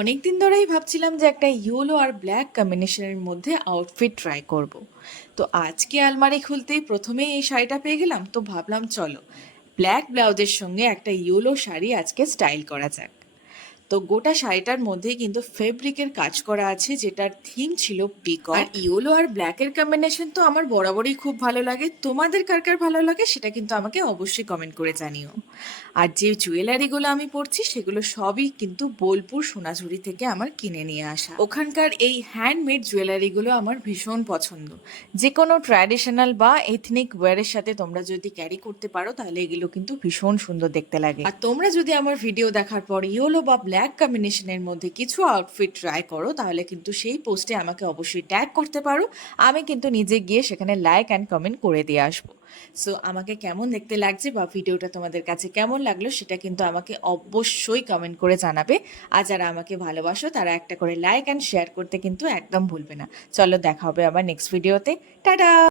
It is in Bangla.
অনেকদিন ধরেই ভাবছিলাম যে একটা ইয়েলো আর ব্ল্যাক কম্বিনেশনের মধ্যে আউটফিট ট্রাই করব। তো আজকে আলমারি খুলতেই প্রথমেই এই শাড়িটা পেয়ে গেলাম, তো ভাবলাম চলো ব্ল্যাক ব্লাউজের সঙ্গে একটা ইয়েলো শাড়ি আজকে স্টাইল করা যাক। তো গোটা শাড়িটার মধ্যেই কিন্তু ফেব্রিকের কাজ করা আছে, যেটার থিম ছিল পিকক। আর ইয়েলো আর ব্ল্যাকের কম্বিনেশন তো আমার বরাবরই খুব ভালো লাগে। তোমাদের কার কার ভালো লাগে সেটা কিন্তু আমাকে অবশ্যই কমেন্ট করে জানিও। আর যে জুয়েলারিগুলো আমি পরছি সেগুলো সবই কিন্তু বোলপুর সোনাঝুরি থেকে আমার কিনে নিয়ে আসা। ওখানকার এই হ্যান্ডমেড জুয়েলারিগুলো আমার ভীষণ পছন্দ। যে কোনো ট্র্যাডিশনাল বা এথনিক ওয়্যারের সাথে তোমরা যদি ক্যারি করতে পারো তাহলে এগুলো কিন্তু ভীষণ সুন্দর দেখতে লাগে। আর তোমরা যদি আমার ভিডিও দেখার পর ইয়েলো বা ব্ল্যাক কম্বিনেশনের মধ্যে কিছু আউটফিট ট্রাই করো তাহলে কিন্তু সেই পোস্টে আমাকে অবশ্যই ট্যাগ করতে পারো। আমি কিন্তু নিজে গিয়ে সেখানে লাইক অ্যান্ড কমেন্ট করে দিয়ে আসবো। সো আমাকে কেমন দেখতে লাগছে বা ভিডিওটা তোমাদের কাছে কেমন লাগলো সেটা কিন্তু আমাকে অবশ্যই কমেন্ট করে জানাবে। আর যারা আমাকে ভালোবাসো তারা একটা করে লাইক অ্যান্ড শেয়ার করতে কিন্তু একদম ভুলবে না। চলো দেখা হবে আবার নেক্সট ভিডিওতে। টাটা।